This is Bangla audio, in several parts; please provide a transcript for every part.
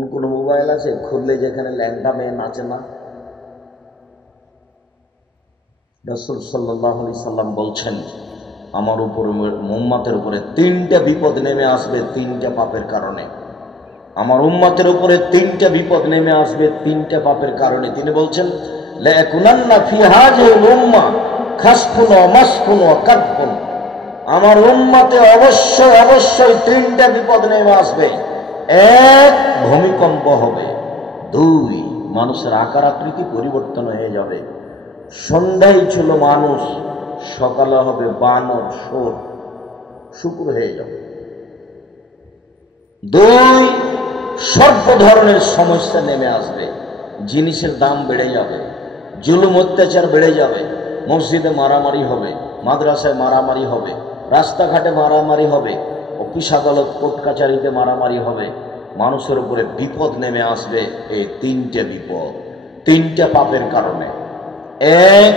কোনো মোবাইল আছে খুললে যেখানে ল্যাংটা মেয়ে নাচে না? রাসূল সাল্লাল্লাহু আলাইহি সাল্লাম বলছেন, আমার উপরে উম্মতের উপরে তিনটা বিপদ নেমে আসবে তিনটা পাপের কারণে। আমার উম্মতের উপরে তিনটা বিপদ নেমে আসবে তিনটা পাপের কারণে। তিনি বলছেন, লা ইয়াকুনান্না ফি হাযিহিল উম্মাহ খাসফুন ওয়া মাসফুন ওয়া কাদফুন। আমার উম্মতে অবশ্যই অবশ্যই তিনটা বিপদ নেমে আসবে। এক, ভূমিকম্প হবে। দুই, মানুষের আকার আকৃতি পরিবর্তন হয়ে যাবে। সন্ধ্যায় ছিল মানুষ, সকালে হবে বানর, শুকুর হয়ে যাবে। দুই, সর্ব ধরনের সমস্যা নেমে আসবে। জিনিসের দাম বেড়ে যাবে, জুলুম অত্যাচার বেড়ে যাবে, মসজিদে মারামারি হবে, মাদ্রাসায় মারামারি হবে, রাস্তাঘাটে মারামারি হবে, অফিস আদালত কোর্ট কাছারিতে মারামারি হবে। মানুষের উপরে বিপদ নেমে আসবে এই তিনটে বিপদ, তিনটা পাপের কারণে। এক,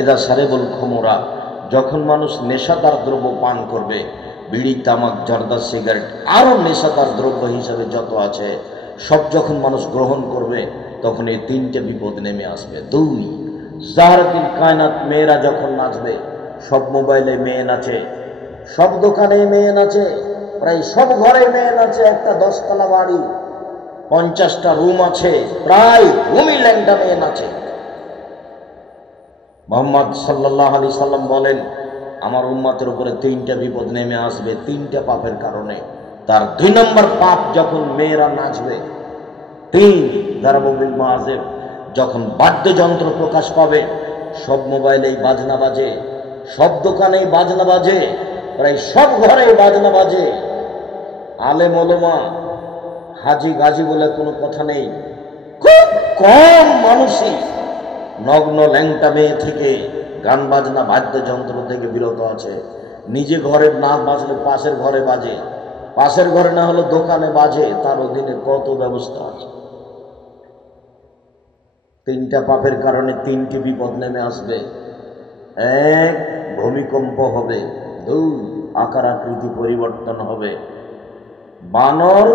এদা সারেবুল খুমরা, যখন মানুষ নেশাদার দ্রব্য পান করবে, বিড়ি, তামাক, জর্দা, সিগারেট, আরো নেশাদার দ্রব্য হিসাবে যত আছে সব যখন মানুষ গ্রহণ করবে, তখন এই তিনটে বিপদ নেমে আসবে। দুই, জাহরাতুল কায়নাত, মেয়েরা যখন নাচবে, সব মোবাইলে মেয়ে নাচে, সব দোকানে মেয়ে নাচে, প্রায় সব ঘরে মেয়ে নাচে। একটা 10 তলা বাড়ি, 50টা রুম আছে, প্রায় ভূমি ল্যাংটা মেয়ে নাচে। মুহাম্মদ সাল্লাল্লাহু আলাইহি সাল্লাম বলেন, আমার উম্মতের উপরে তিনটা বিপদ নেমে আসবে তিনটা পাপের কারণে। তার 2 নম্বর পাপ, যখন মেয়েরা নাচবে। 3, দারবুল মাযিব, যখন বাদ্যযন্ত্র প্রকাশ পাবে, সব মোবাইলেই বাজনা বাজে, সব দোকানেই বাজনা বাজে, প্রায় সব ঘরে বাজনা বাজে। আলেম ওলামা, হাজি গাজী বলে কোনো কথা নেই, খুব কম মানুষই নগ্ন ল্যাংটা মেয়ে থেকে, গান বাজনা বাদ্যযন্ত্র থেকে বিরত আছে। নিজে ঘরে না বাজলে পাশের ঘরে বাজে, পাশের ঘরে না হলে দোকানে বাজে। তার অধীনে কত ব্যবস্থা আছে। তিনটা পাপের কারণে তিনটি বিপদ নেমে আসবে। এক, ভূমিকম্প হবে। দুই, আকার আকৃতি পরিবর্তন হবে, বানর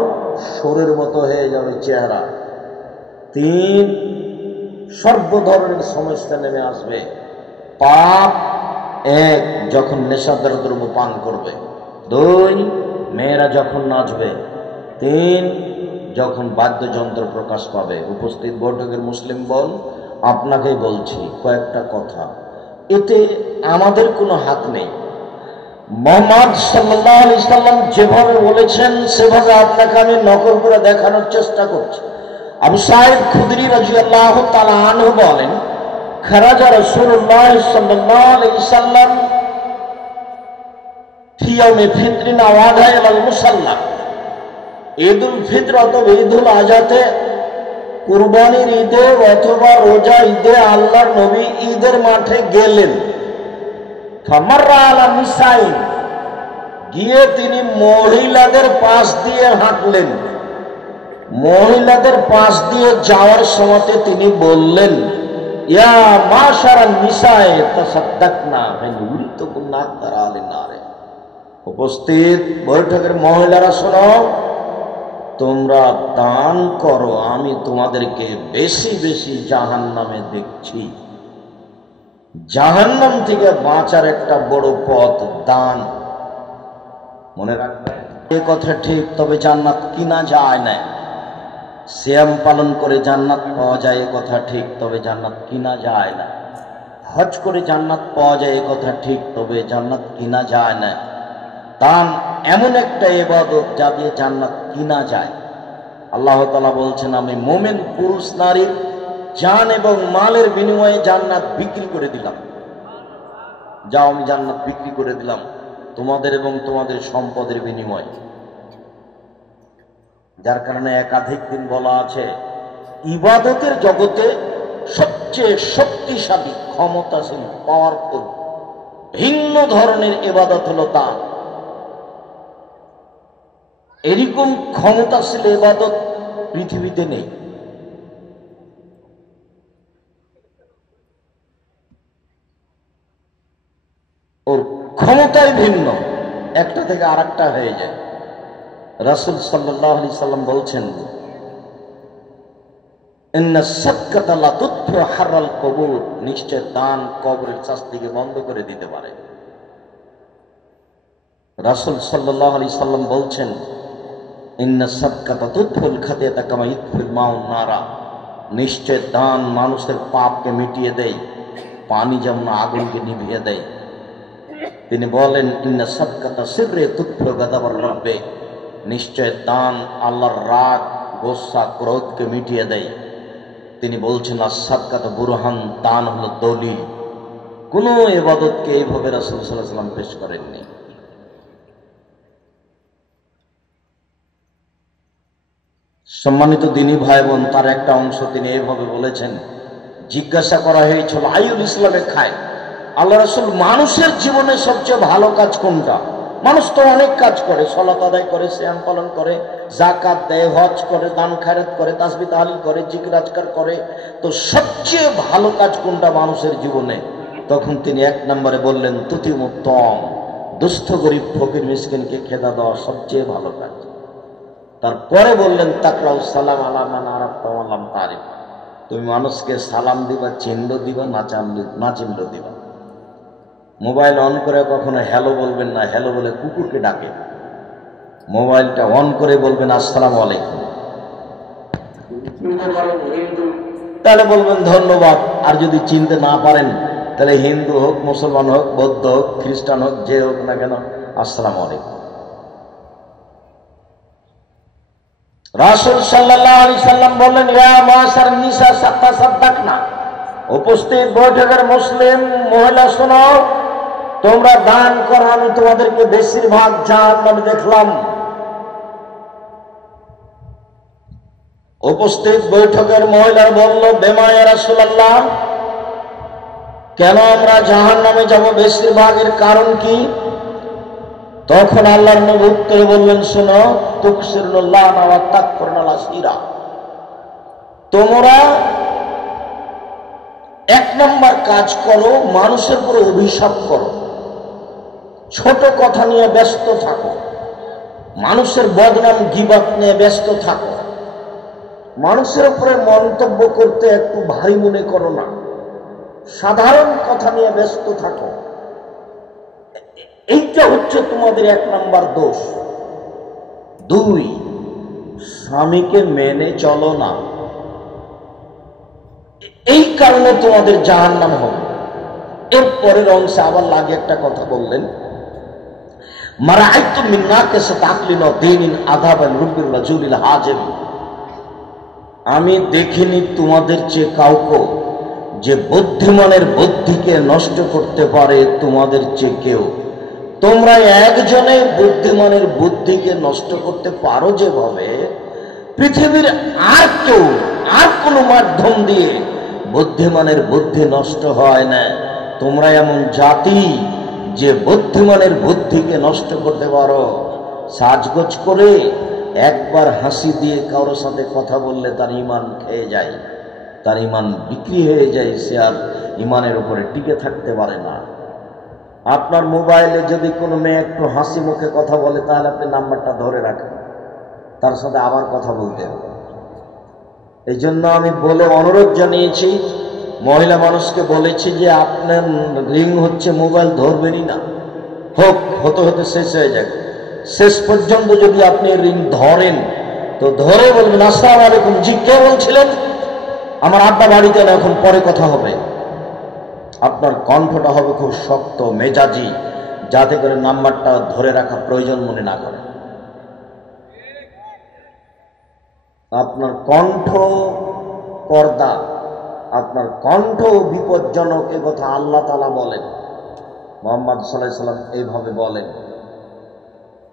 শোরের মতো হয়ে যাবে চেহারা। 3, সর্ব ধরনের সমস্যা নেমে আসবে। পাপ, এক, যখন নেশাদার দ্রব্য পান করবে। 2, মেয়েরা যখন নাচবে। 3, যখন বাদ্যযন্ত্র প্রকাশ পাবে। উপস্থিত বৈঠকের মুসলিম বল, আপনাকেই বলছি কয়েকটা কথা, এতে আমাদের কোনো হাত নেই। মুহাম্মদ সাল্লাল্লাহু আলাইহি সাল্লাম যেভাবে বলেছেন সেভাবে আপনাকে আমি নকল করে দেখানোর চেষ্টা করছি। আবু সাঈদ খুদরি রাদিয়াল্লাহু তাআলা আনহু বলেন, খারাজা রাসূলুল্লাহ সাল্লাল্লাহু আলাইহি সাল্লাম ফি ইয়াউমি ফিতরিন আও আদাইল মুসাল্লা। ঈদুল ফিতর অথবা ঈদুল আযাতে, কুরবানির ঈদে অথবা রোজা ঈদে আল্লাহর নবী ঈদের মাঠে গেলেন। ফামাররা আলা নিসাইন, গিয়ে তিনি মহিলাদের পাশ দিয়ে হাঁটলেন। মহিলাদের পাশ দিয়ে যাওয়ার সময় তিনি বললেন, ইয়া মাশারান নিসায়ে তাসাদ্দাকনা বিল উরিতুকুন্না তারা লিনারে। উপস্থিত বৈঠকের মহিলারা শোনো, তোমরা দান করো, আমি তোমাদেরকে বেশি বেশি জাহান্নামে দেখছি। জাহান্নাম থেকে বাঁচার একটা বড় পথ দান। মনে রাখবেন, এ কথা ঠিক, তবে জান্নাত কিনা যায় না। সিয়াম পালন করে জান্নাত পাওয়া যায়, এ কথা ঠিক, তবে জান্নাত কিনা যায় না। হজ করে জান্নাত পাওয়া যায়, এ কথা ঠিক, তবে জান্নাত কিনা যায় না। দান এমন একটা ইবাদত যা দিয়ে জান্নাত কিনা যায়। আল্লাহ তাআলা বলছেন, আমি মুমিন পুরুষ নারীর জান এবং মালের বিনিময়ে জান্নাত বিক্রি করে দিলাম। যাও, আমি জান্নাত বিক্রি করে দিলাম তোমাদের এবং তোমাদের সম্পদের বিনিময়ে। যার কারণে একাধিক দিন বলা আছে, ইবাদতের জগতে সবচেয়ে শক্তিশালী, ক্ষমতাশীল, পাওয়ারফুল ভিন্ন ধরনের ইবাদত হলো দান। এরকম ক্ষমতাশীল ইবাদত পৃথিবীতে নেই। ওর ক্ষমতাই ভিন্ন, একটা থেকে আরেকটা হয়ে যায়। রাসূল সাল্লাল্লাহু আলাইহি সাল্লাম বলছেন, ইন্না সাদকাতা লা তুতফিউ হাররাল কবুর, নিশ্চয় দান কবরের শাস্তিকে বন্ধ করে দিতে পারে। রাসূল সাল্লাল্লাহু আলাইহি সাল্লাম বলছেন, ইন্না সাদকাতা তুতফিউল খাতিয়াতা কামা ইতফিউল মাউন নারা, নিশ্চয় দান মানুষের পাপকে মিটিয়ে দেয়, পানি যেমন আগুনকে নিভিয়ে দেয়। তিনি বলেন, ইন্না সাদকাতা সিররে তুতফিউ গাদাবার রব্বে, নিশ্চয় দান আল্লাহর রাগ, গোসা, ক্রোধকে মিটিয়ে দেয়। তিনি বলছেন, আস-সাদকাতু বুরহান, দান হলো দলিল। কোন ইবাদতকে এইভাবে রাসূল সাল্লাল্লাহু আলাইহি ওয়াসাল্লাম পেশ করেননি। সম্মানিত দিনী ভাই বোন, তার একটা অংশ তিনি এইভাবে বলেছেন, জিজ্ঞাসা করা হয়েছিল আইউল ইসলামে খায়, আল্লাহ রাসূল মানুষের জীবনে সবচেয়ে ভালো কাজ কোনটা? মানুষ তো অনেক কাজ করে, সালাত আদায় করে, সিয়াম পালন করে, যাকাত দেয়, হজ করে, দান খায়রাত করে, তাসবিহ তাহলিল করে, জিকির আজকার করে, তো সবচেয়ে ভালো কাজ কোনটা মানুষের জীবনে? তখন তিনি এক নম্বরে বললেন, তুতিমুত্তম, দুস্থ গরিব ফকির মিসকিনকে খেদা দেওয়া সবচেয়ে ভালো কাজ। তারপরে বললেন, তাকরাউ সালাম আলা মান আরাফতা ওয়া লাম তারিফ, তুমি মানুষকে সালাম দিবা, চিনলেও দিবা, না চিনলেও দিবা। মোবাইল অন করে কখনো হ্যালো বলবেন না, হ্যালো বলে কুকুরকে ডাকে। মোবাইলটা অন করে বলবেন আসসালামু আলাইকুম, তাহলে বলবেন ধন্যবাদ। আর যদি চিনতে না পারেন, তাহলে হিন্দু হোক, মুসলমান হোক, বৌদ্ধ হোক, খ্রিস্টান হোক, যে হোক না কেন, আসসালামু আলাইকুম। রাসূল সাল্লাল্লাহু আলাইহি সাল্লাম বললেন, ইয়া মাশার নিসা সাদ্দাকনা, উপস্থিত বৈঠকের মুসলিম মহিলা শোনো, তোমরা দান করো, আমি তোমাদেরকে বেশিরভাগ জাহান্নামে দেখলাম। উপস্থিত বৈঠকের মহিলারা বলল, বেমা ইয়া রাসূলুল্লাহ, কেন আমরা জাহান্নামে যাব, বেশিরভাগের কারণ কি? তখন আল্লাহর নবী উত্তরে বললেন, শোনো, তুকসিরুল্লাহ ওয়া তাকফুরুল আসিরা, তোমরা এক নম্বর কাজ করো, মানুষের উপরে অভিশাপ করো, ছোট কথা নিয়ে ব্যস্ত থাকো, মানুষের বদনাম গীবত নিয়ে ব্যস্ত থাকো, মানুষের উপরে মন্তব্য করতে একটু ভারী মনে করো না, সাধারণ কথা নিয়ে ব্যস্ত থাকো। এইটা হচ্ছে তোমাদের এক নম্বর দোষ। দুই, স্বামীকে মেনে চলো না, এই কারণে তোমাদের জাহান্নাম হবে। এর পরের অংশে আবার লাগে একটা কথা বললেন, মারাআইতু মিন নাকিসাত আকলিন ওয়া দীনিন আযাবান রুব্বির রাজুলিল হাজির, আমি দেখিনি তোমাদের চেয়ে কাউকে যে বুদ্ধিমানের বুদ্ধিকে নষ্ট করতে পারে তোমাদের চেয়ে কেউ। তোমরা একজনে বুদ্ধিমানের বুদ্ধিকে নষ্ট করতে পারো যেভাবে, পৃথিবীর আর কেউ আর কোনো মাধ্যম দিয়ে বুদ্ধিমানের বুদ্ধি নষ্ট হয় না। তোমরা এমন জাতি যে বুদ্ধিমানের বুদ্ধিকে নষ্ট করতে পারো। সাজগোজ করে একবার হাসি দিয়ে কারোর সাথে কথা বললে তার ইমান খেয়ে যায়, তার ইমান বিক্রি হয়ে যায়, সে আর ইমানের উপরে টিকে থাকতে পারে না। আপনার মোবাইলে যদি কোনো মেয়ে একটু হাসি মুখে কথা বলে, তাহলে আপনি নাম্বারটা ধরে রাখেন, তার সাথে আবার কথা বলতে হবে। এই জন্য আমি বলে অনুরোধ জানিয়েছি, মহিলা মানুষকে বলেছি যে আপনার রিং হচ্ছে, মোবাইল ধরবেনই না, হোক হতে হতে শেষ হয়ে যাক। শেষ পর্যন্ত যদি আপনি রিং ধরেন, তো ধরে বলবেন, আসসালামু আলাইকুম, জি কে বলছিলেন? আমার আড্ডা বাড়িতে না, এখন পরে কথা হবে। আপনার কণ্ঠটা হবে খুব শক্ত মেজাজি, যাতে করে নাম্বারটা ধরে রাখা প্রয়োজন মনে না করে। আপনার কণ্ঠ পর্দা, আপনার কণ্ঠ বিপজ্জনক, এ কথা আল্লাহ তাআলা বলেন, মুহাম্মদ সাল্লাল্লাহু আলাইহি ওয়াসাল্লাম এইভাবে বলেন।